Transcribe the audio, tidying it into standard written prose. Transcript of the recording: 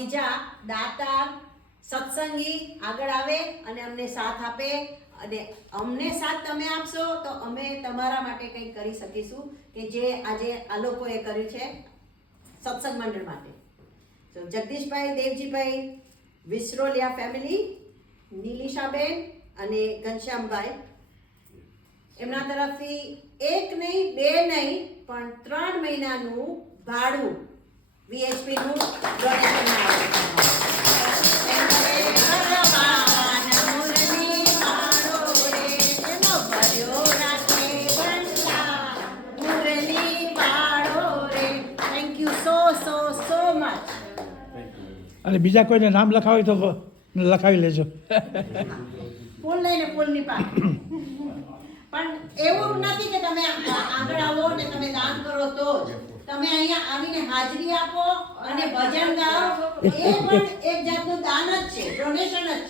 બીજા દાતા સત્સંગી આગળ આવે અને અમને સાથ આપે, અને અમને સાથ તમે આપશો તો અમે તમારા માટે કંઈક કરી શકીશું કે જે આજે આ લોકોએ કર્યું છે સત્સંગ મંડળ માટે. તો જગદીશભાઈ, દેવજીભાઈ, વિસરોલિયા ફેમિલી, નીલિશાબેન અને ઘનશ્યામભાઈ, એમના તરફથી 1 નહીં 2 નહીં પણ 3 મહિનાનું ભાડું વીએચપી નું donation thank you so much. અને બીજા કોઈને નામ લખાવી તો લખાવી લેજો. ફૂલ લઈને ફૂલની પાક. પણ એવું નથી કે તમે આગળ આવો ને તમે દાન કરો તો જ. તમે અહીંયા આવીને હાજરી આપો અને ભજન ગાઓ, એ પણ એક જાતનું દાન જ છે, ડોનેશન જ છે.